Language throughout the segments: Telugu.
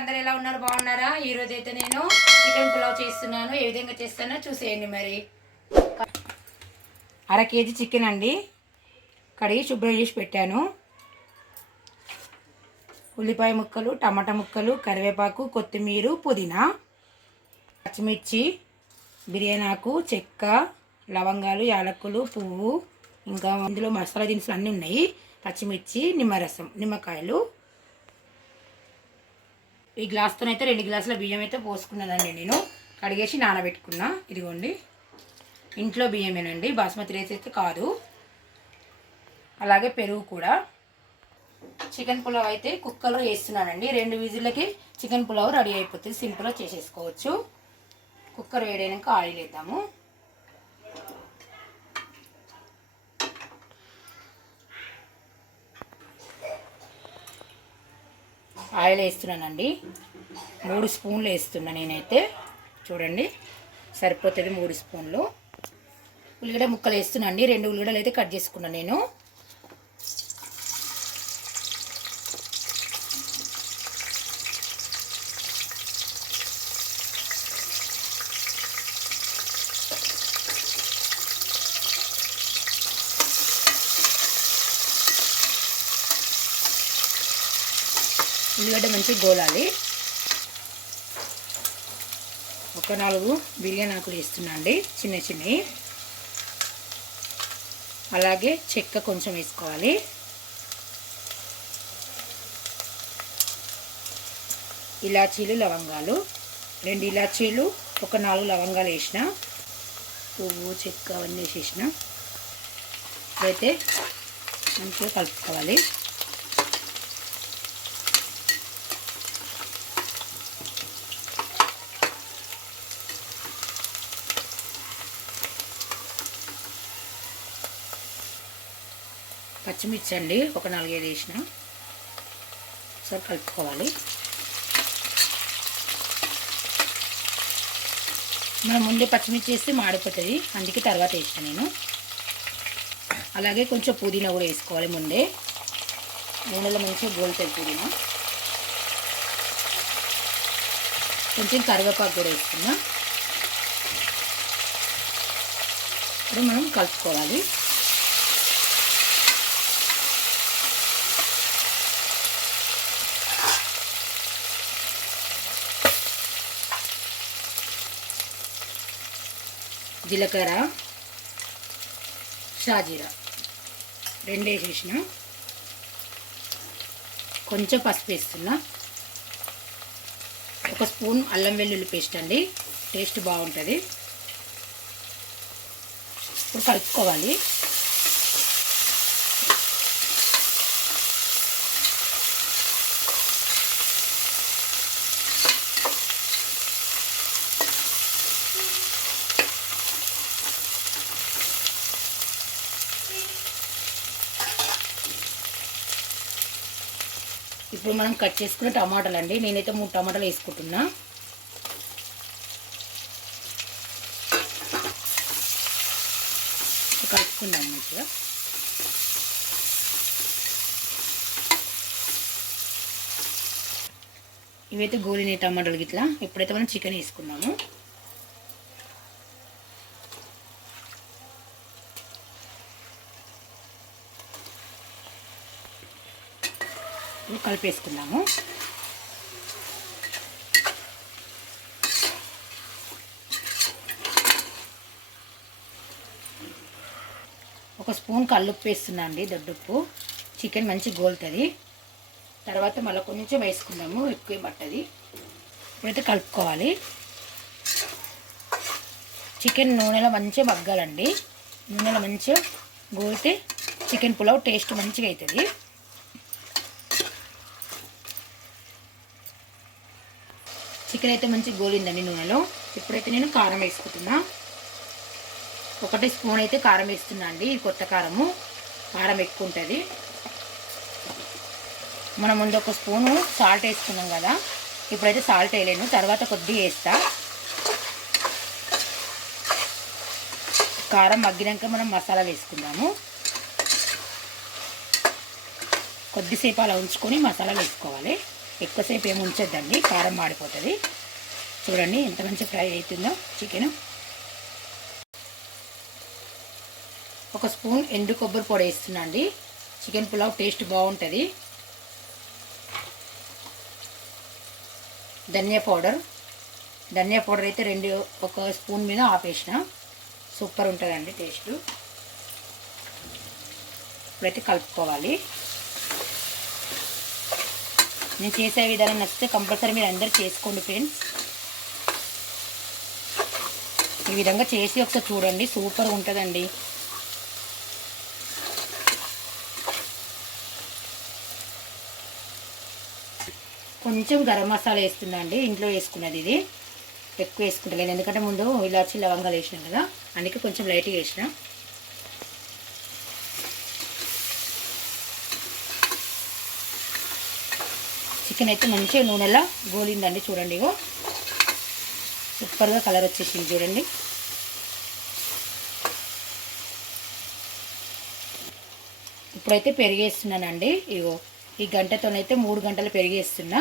అందరు ఎలా ఉన్నారు? బాగున్నారా? ఈ అయితే నేను చికెన్ పులావ్ చేస్తున్నాను. ఏ విధంగా చేస్తానో చూసేయండి మరి. అర కేజీ చికెన్ అండి. కడిగి శుభ్రం చేసి పెట్టాను. ఉల్లిపాయ ముక్కలు టమాటా ముక్కలు కరివేపాకు కొత్తిమీర పుదీనా పచ్చిమిర్చి బిర్యానీ ఆకు చెక్క లవంగాలు యాలక్కులు పువ్వు ఇంకా అందులో మసాలా దినుసులు అన్నీ ఉన్నాయి. పచ్చిమిర్చి నిమ్మరసం నిమ్మకాయలు ఈ గ్లాస్తోనైతే రెండు గ్లాసుల బియ్యం అయితే పోసుకున్నానండి నేను. కడిగేసి నానబెట్టుకున్నా. ఇదిగోండి. ఇంట్లో బియ్యమేనండి. బాస్మతి రైస్ అయితే కాదు. అలాగే పెరుగు కూడా. చికెన్ పులావ్ అయితే కుక్కర్లో వేస్తున్నానండి. రెండు విజిల్లకి చికెన్ పులావ్ రెడీ అయిపోతుంది. సింపుల్గా చేసేసుకోవచ్చు. కుక్కర్ వేడైనాక ఆయిల్ వేద్దాము. ఆయిల్ వేస్తున్నానండి. మూడు స్పూన్లు వేస్తున్నా నేనైతే. చూడండి సరిపోతుంది మూడు స్పూన్లు. ఉల్లిగడ్డ ముక్కలు వేస్తున్నాండి రెండు ఉల్లిగడ్డలు అయితే కట్ చేసుకున్నాను నేను. ఉల్లిగడ్డ మంచిగా గోలాలి. ఒక నాలుగు బిర్యానీ ఆకులు వేస్తున్నా అండి చిన్న చిన్నవి. అలాగే చెక్క కొంచెం వేసుకోవాలి. ఇలాచీలు లవంగాలు. రెండు ఇలాచీలు ఒక నాలుగు లవంగాలు వేసిన. పువ్వు చెక్క అవన్నీ వేసేసిన. అయితే మంచిగా కలుపుకోవాలి. పచ్చిమిర్చి అండి ఒక నాలుగైదు వేసిన. ఒకసారి కలుపుకోవాలి. మనం ముందే పచ్చిమిర్చి వేస్తే మాడిపోతుంది. అందుకే తర్వాత వేసిన నేను. అలాగే కొంచెం పుదీనా కూడా వేసుకోవాలి ముందే. నూనెలో మంచిగా గోలుతుంది పుదీనా. కొంచెం కరివేపాకు కూడా వేసుకున్నా ఇప్పుడు మనం కలుపుకోవాలి. జీలకర్ర షాజీరా. రెండు వేసేసిన. కొంచెం పసుపు వేస్తున్నా. ఒక స్పూన్ అల్లం వెల్లుల్లి పేస్ట్ అండి. టేస్ట్ బాగుంటుంది. ఇప్పుడు కలుపుకోవాలి. ఇప్పుడు మనం కట్ చేసుకున్న టమాటాలు అండి నేనైతే మూడు టమాటాలు వేసుకుంటున్నా. కలుపుకుందాం మంచిగా. ఇవైతే గోలిన టమాటాలు గిట్లా. ఇప్పుడైతే మనం చికెన్ వేసుకున్నాము ఇప్పుడు కలిపేసుకుందాము. ఒక స్పూన్ కల్లుప్పు వేస్తున్నా అండి దొడ్డుప్పు. చికెన్ మంచి గోలుతుంది. తర్వాత మళ్ళీ కొంచెం వేసుకుందాము ఎక్కువ పట్టది. ఇప్పుడైతే కలుపుకోవాలి. చికెన్ నూనెలో మంచిగా మగ్గాలండి. నూనెలో మంచిగా గోలితే చికెన్ పులావ్ టేస్ట్ మంచిగా అవుతుంది చికెన్ అయితే మంచి గోలిందండి నూనెలో. ఇప్పుడైతే నేను కారం వేసుకుంటున్నా. ఒకటి స్పూన్ అయితే కారం వేస్తున్నా అండి కొత్త కారము. కారం ఎక్కువ ఉంటుంది. మనం ముందు ఒక స్పూను సాల్ట్ వేసుకున్నాం కదా ఇప్పుడైతే సాల్ట్ వేయలేను తర్వాత కొద్దిగా వేస్తా. కారం మగ్గినాక మనం మసాలా వేసుకుందాము. కొద్దిసేపు అలా ఉంచుకొని మసాలా వేసుకోవాలి. ఎక్కువసేపు ఏమి ఉంచొద్దండి కారం మాడిపోతుంది. చూడండి ఎంత మంచి ఫ్రై అవుతుందో చికెన్. ఒక స్పూన్ ఎండు కొబ్బరి పొడి వేస్తున్నా అండి చికెన్ పులావ్ టేస్ట్ బాగుంటుంది. ధనియా పౌడర్. ధనియా పౌడర్ అయితే రెండు ఒక స్పూన్ మీద ఆపేసిన. సూపర్ ఉంటుందండి టేస్ట్. ఇప్పుడైతే కలుపుకోవాలి. నేను చేసే విధానం నచ్చితే కంపల్సరీ మీరు అందరు చేసుకోండి ఫ్రెండ్స్. ఈ విధంగా చేసి ఒకసారి చూడండి సూపర్గా ఉంటుందండి. కొంచెం గరం మసాలా వేస్తుందండి ఇంట్లో వేసుకున్నది ఇది. ఎక్కువ వేసుకుంటలేను ఎందుకంటే ముందు ఇలాచి లవంగాలు వేసినాం కదా అందుకే కొంచెం లైట్గా వేసిన. చికెన్ అయితే మంచిగా నూనెలా గోలిందండి చూడండి ఇగో. సూపర్గా కలర్ వచ్చేసింది చూడండి. ఇప్పుడైతే పెరిగేస్తున్నానండి. ఇగో ఈ గంటతోనైతే మూడు గంటలు పెరిగేస్తున్నా.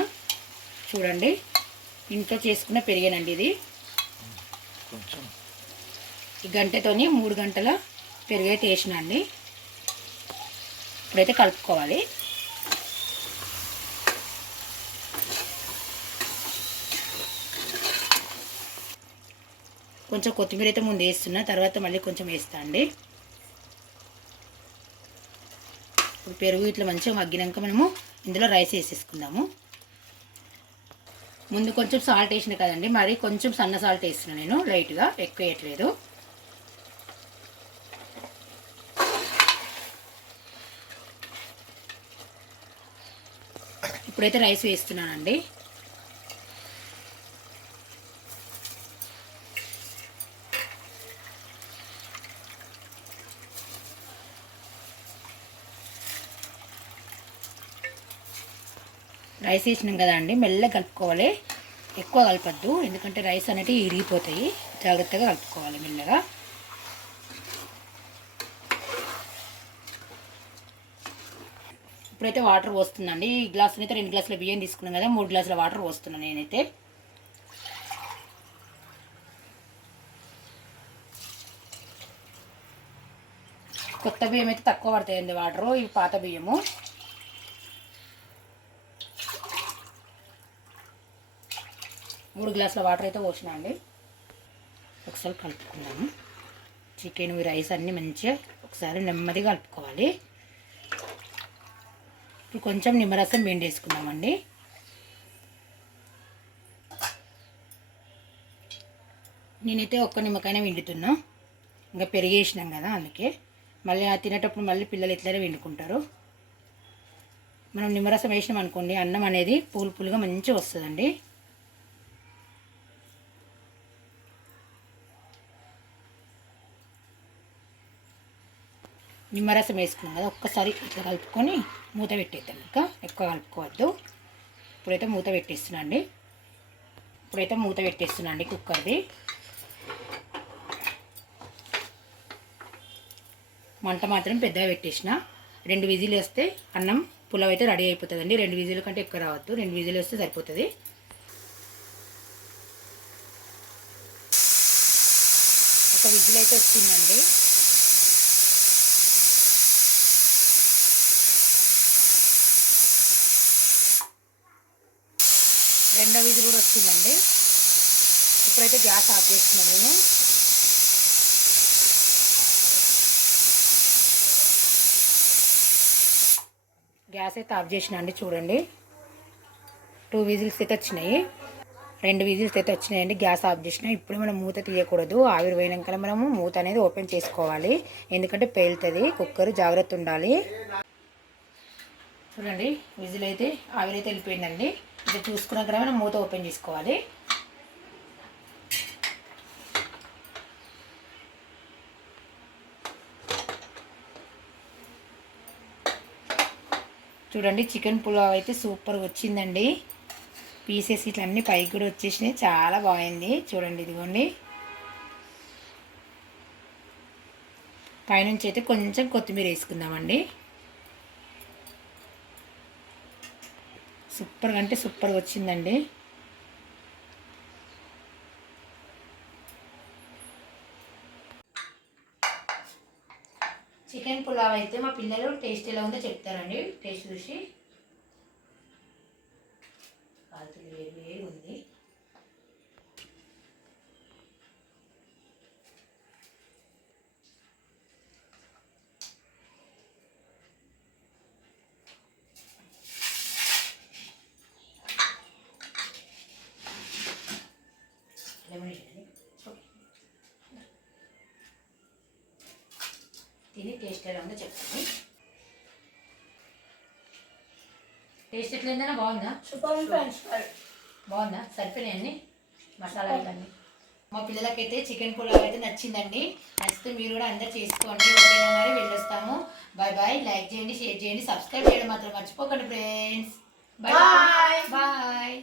చూడండి ఇంట్లో చేసుకున్న పెరిగానండి ఇది. కొంచెం. ఈ గంటతోని మూడు గంటల పెరుగైతే వేసిన అండి ఇప్పుడైతే కలుపుకోవాలి. కొంచెం కొత్తిమీర అయితే ముందు వేస్తున్నా తర్వాత మళ్ళీ కొంచెం వేస్తా అండి. ఇప్పుడు పెరుగు ఇట్లా మంచిగా మగ్గినాక మనము ఇందులో రైస్ వేసేసుకుందాము. ముందు కొంచెం సాల్ట్ వేసిన కదండి మరి కొంచెం సన్న సాల్ట్ వేస్తున్నా నేను లైట్గా ఎక్కువ వేయట్లేదు. ఇప్పుడైతే రైస్ వేస్తున్నానండి. రైస్ వేసినాం కదా అండి మెల్లగా కలుపుకోవాలి. ఎక్కువ కలపద్దు ఎందుకంటే రైస్ అనేటివి ఇరిగిపోతాయి. జాగ్రత్తగా కలుపుకోవాలి మెల్లగా. ఇప్పుడైతే వాటర్ పోస్తుందండి. ఈ గ్లాసులు అయితే రెండు గ్లాసుల బియ్యం తీసుకున్నాం కదా మూడు గ్లాసుల వాటర్ పోస్తున్నాను నేనైతే. కొత్త బియ్యం అయితే తక్కువ పడతాయండి వాటరు ఇవి పాత బియ్యము. మూడు గ్లాసుల వాటర్ అయితే పోసిన అండి. ఒకసారి కలుపుకున్నాము చికెన్ రైస్ అన్నీ మంచిగా ఒకసారి నెమ్మదిగా కలుపుకోవాలి. ఇప్పుడు కొంచెం నిమ్మరసం పిండి వేసుకుందామండి. నేనైతే ఒక్క నిమ్మకాయనే విండుతున్నా ఇంకా పెరిగేసినాం కదా అందుకే. మళ్ళీ ఆ తినేటప్పుడు మళ్ళీ పిల్లలు ఎట్లనే వండుకుంటారు మనం నిమ్మరసం వేసినాం అనుకోండి అన్నం అనేది పూలు పూలుగా మంచిగా వస్తుందండి. నిమ్మరసం వేసుకున్నాం కదా ఒక్కసారి ఇట్లా కలుపుకొని మూత పెట్టేద్దాం ఇంకా. ఎక్కువ కలుపుకోవద్దు. ఇప్పుడైతే మూత పెట్టేస్తున్నాండి ఇప్పుడైతే మూత పెట్టేస్తున్నాండి కుక్కర్ది. మంట మాత్రం పెద్దగా పెట్టేసిన. రెండు విజిల్ వేస్తే అన్నం పులావ్ అయితే రెడీ అయిపోతుందండి. రెండు విజిల్ కంటే ఎక్కువ రావద్దు. రెండు విజిల్ వేస్తే సరిపోతుంది. ఒక విజిల్ అయితే వచ్చిందండి. రెండో విజిల్ కూడా వచ్చిందండి. ఇప్పుడైతే గ్యాస్ ఆఫ్ చేస్తున్నాను నేను. గ్యాస్ అయితే ఆఫ్ చేసిన అండి చూడండి. టూ విజిల్స్ అయితే వచ్చినాయి. రెండు విజిల్స్ అయితే వచ్చినాయండి గ్యాస్ ఆఫ్ చేసిన. ఇప్పుడు మనం మూత తీయకూడదు. ఆవిరి పోయినాక మనము మూత అనేది ఓపెన్ చేసుకోవాలి. ఎందుకంటే పేలుతుంది కుక్కర్ జాగ్రత్త ఉండాలి. చూడండి విజిల్ అయితే ఆవిరి అయితే వెళ్ళిపోయిందండి. ఇది చూసుకున్న మనం మూత ఓపెన్ చేసుకోవాలి. చూడండి చికెన్ పులావ్ అయితే సూపర్ వచ్చిందండి. పీసెస్ ఇట్లా అన్నీ పైకి కూడా వచ్చేసినాయి. చాలా బాగుంది. చూడండి ఇదిగోండి. పైనుంచి అయితే కొంచెం కొత్తిమీర వేసుకుందామండి. సూపర్గా అంటే సూపర్గా వచ్చిందండి. చికెన్ పులావ్ అయితే మా పిల్లలు టేస్ట్ ఎలా ఉందో చెప్తారండి. టేస్ట్ చూసి. ఉంది. తిని టేస్ట్ ఎలా ఉందో చెప్పండి. టేస్ట్ ఎట్లయిందన్నా బాగుందా? సూపర్ ఫ్రెండ్స్ బాగుందా? సరిపోయినాయండి మసాలా ఇవన్నీ? మా పిల్లలకైతే చికెన్ పులావ్ అయితే నచ్చిందండి. నచ్చితే మీరు కూడా అందరు చేసుకోండి. ఓకేనా మరి? వెళ్ళొస్తాము. బాయ్ బాయ్ లైక్ చేయండి షేర్ చేయండి. సబ్స్క్రైబ్ చేయడం మాత్రం మర్చిపోకండి ఫ్రెండ్స్ బాయ్ బాయ్